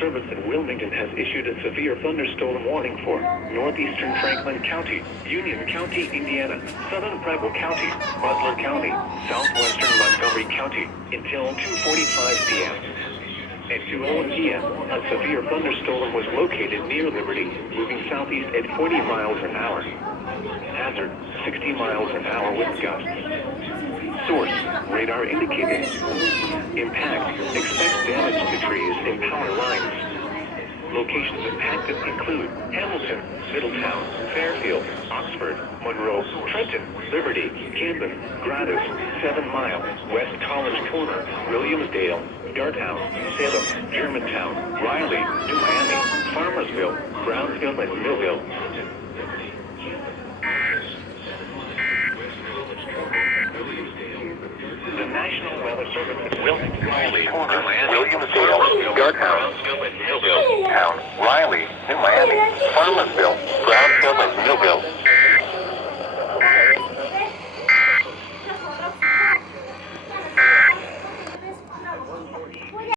Service in Wilmington has issued a severe thunderstorm warning for northeastern Franklin County, Union County, Indiana, southern Preble County, Butler County, southwestern Montgomery County until 2:45 p.m. At 2:01 p.m., a severe thunderstorm was located near Liberty, moving southeast at 40 miles an hour. Hazard, 60 miles an hour wind gusts. Source, radar indicated. Impact, expect damage to trees and power lines. Locations impacted include Hamilton, Middletown, Fairfield, Oxford, Monroe, Trenton, Liberty, Camden, Gradus, 7 Mile, West College Corner, Williamsdale, Darthouse, Salem, Germantown, Riley, New Miami, Farmersville, Brownsville, and Millville. The National Weather Service in Wilmington, Riley, Corner, Williamsdale, Darthouse, Brownsville, and Millville. Town, Riley, New Miami, Farmersville,